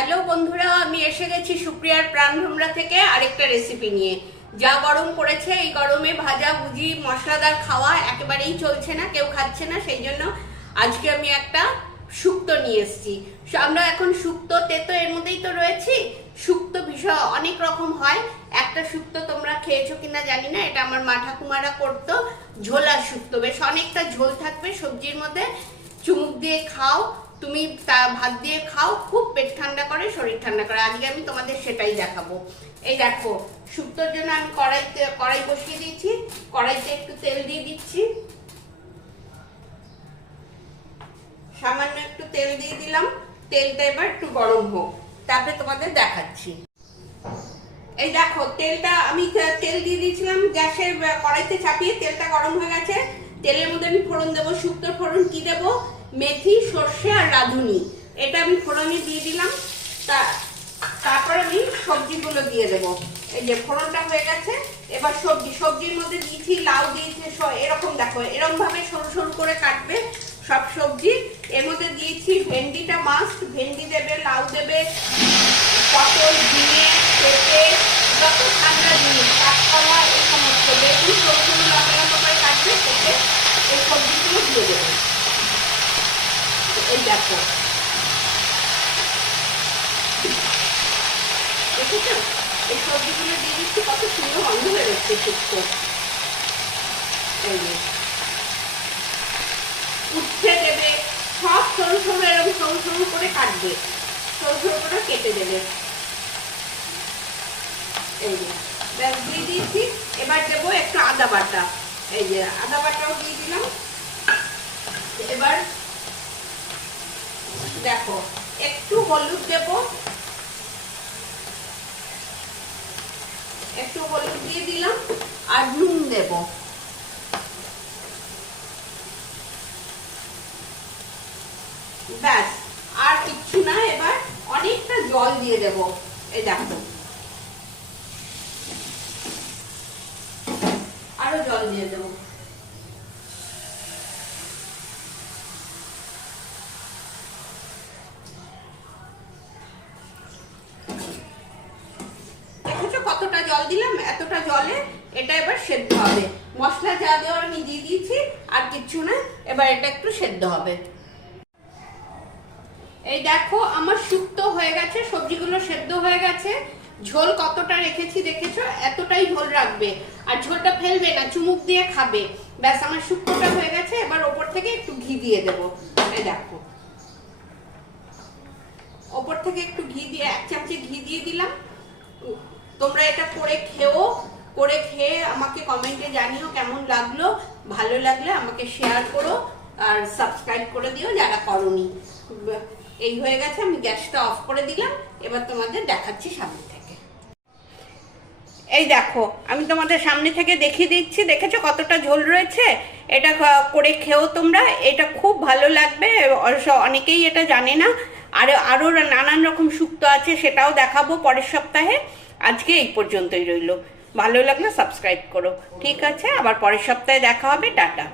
Hello বন্ধুরা, আমি এসে গেছি সুপ্রিয়ার প্রাণভ্রমরা থেকে আরেকটা রেসিপি নিয়ে। যা গরম পড়েছে, এই গরমে ভাজা ভুজি মশলাদার খাওয়া একেবারেই চলছে না, কেউ খাচ্ছে না। সেই জন্য আজকে আমি একটা শুক্তো নিয়ে এসেছি। আমরা এখন শুক্তো তেতো এর মধ্যেই তো রয়েছি। শুক্তো ভীষণ অনেক রকম হয়। একটা শুক্তো তোমরা খেয়েছো কিনা জানি না, এটা আমার মা ঠাকুমারা করতো, ঝোলা শুক্তো। বেশ অনেকটা ঝোল থাকবে সবজির মধ্যে, চুমুক দিয়ে খাও তুমি, ভাত দিয়ে খাও, খুব পেট ঠান্ডা করে, শরীর ঠান্ডা করে। আজকে আমি তোমাদের সেটাই দেখাবো। এই দেখো, শুক্তোর জন্য আমি কড়াই বসিয়ে দিয়েছি। কড়াইতে একটু তেল দিয়ে দিচ্ছি, সামান্য একটু তেল দিয়ে দিলাম। তেলটা এবার একটু গরম হোক, তারপরে তোমাদের দেখাচ্ছি। এই দেখো, তেলটা আমি তেল দিয়ে দিয়েছিলাম গ্যাসের কড়াইতে চাপিয়ে, তেলটা গরম হয়ে গেছে। তেলের মধ্যে আমি ফোড়ন দেবো। শুক্তোর ফোড়ন কি দেবো? মেথি, সর্ষে আর রাঁধুনি, এটা আমি ফোড়নে দিয়ে দিলাম। তারপর আমি সবজিগুলো দিয়ে দেবো। এই যে ফোড়নটা হয়ে গেছে, এবার সবজির মধ্যে দিয়েছি লাউ দিয়েছি, এরকম দেখো, এরকম ভাবে সরু সরু করে কাটবে সব সবজি। এর মধ্যে দিয়েছি ভেন্ডিটা মাস্ট, ভেন্ডি দেবে, লাউ দেবে, পটল, ঝিঙে, পেঁপে, যত ঠান্ডা জিনিস, কাঁচকলা, এই সমস্ত, বেগুন সরু সরু লম্বা লম্বা করে কাটবে, কেটে এই সবজিগুলো দিয়ে দেবে। এই দেখো, দেখেছো, এই সবজিগুলো দিয়ে দিচ্ছি, কত সুন্দর গন্ধ বেরোচ্ছে শুক্তো। এই যে উচ্ছে দেবে, সব সরু সরু এরকম সরু সরু করে কাটবে, সরু সরু করে কেটে দেবে। এই যে ব্যাস দিয়ে দিয়েছি। এবার দেবো একটু আদা বাটা। এই যে আদা বাটাও দিয়ে দিলাম। এবার দেখো, একটু হলুদ দেবো, একটু হলুদ দিয়ে দিলাম, আর নুন দেব। ব্যাস, আর কিচ্ছু না। এবার অনেকটা জল দিয়ে দেব। এই দেখো, আরো জল দিয়ে দেব। দেখেছো কতটা জল দিলাম? এতটা জলে এটা এবার সেদ্ধ হবে। মশলা যা দেওয়ার আমি দিয়ে দিয়েছি, আর কিচ্ছু না। এবার এটা একটু সেদ্ধ হবে। এই দেখো, আমার শুক্তো হয়ে গেছে, সবজিগুলো সেদ্ধ হয়ে গেছে। ঝোল কতটা রেখেছি দেখেছো? এতটাই ঝোল রাখবে, আর ঝোলটা ফেলবে না, চুমুক দিয়ে খাবে। ব্যাস, আমার শুক্তোটা হয়ে গেছে। এবার ওপর থেকে একটু ঘি দিয়ে দেবো। এই দেখো, ওপর থেকে একটু ঘি দিয়ে, 1 চামচে ঘি দিয়ে দিলাম। তোমরা এটা করে খেও, করে খেয়ে আমাকে কমেন্টে জানিও কেমন লাগলো। ভালো লাগলে আমাকে শেয়ার করো, আর সাবস্ক্রাইব করে দিও যারা করোনি। এই হয়ে গেছে, আমি গ্যাসটা অফ করে দিলাম। এবার তোমাদের দেখাচ্ছি সামনে থেকে। এই দেখো, আমি তোমাদের সামনে থেকে দেখিয়ে দিচ্ছি। দেখেছো কতটা ঝোল রয়েছে? এটা করে খেও তোমরা, এটা খুব ভালো লাগবে। অনেকেই এটা জানে না। আরো নানান রকম শুক্তো আছে, সেটাও দেখাবো পরের সপ্তাহে। আজকে এই পর্যন্তই রইলো। ভালো লাগলে সাবস্ক্রাইব করো। ঠিক আছে, আবার পরের সপ্তাহে দেখা হবে। টাটা।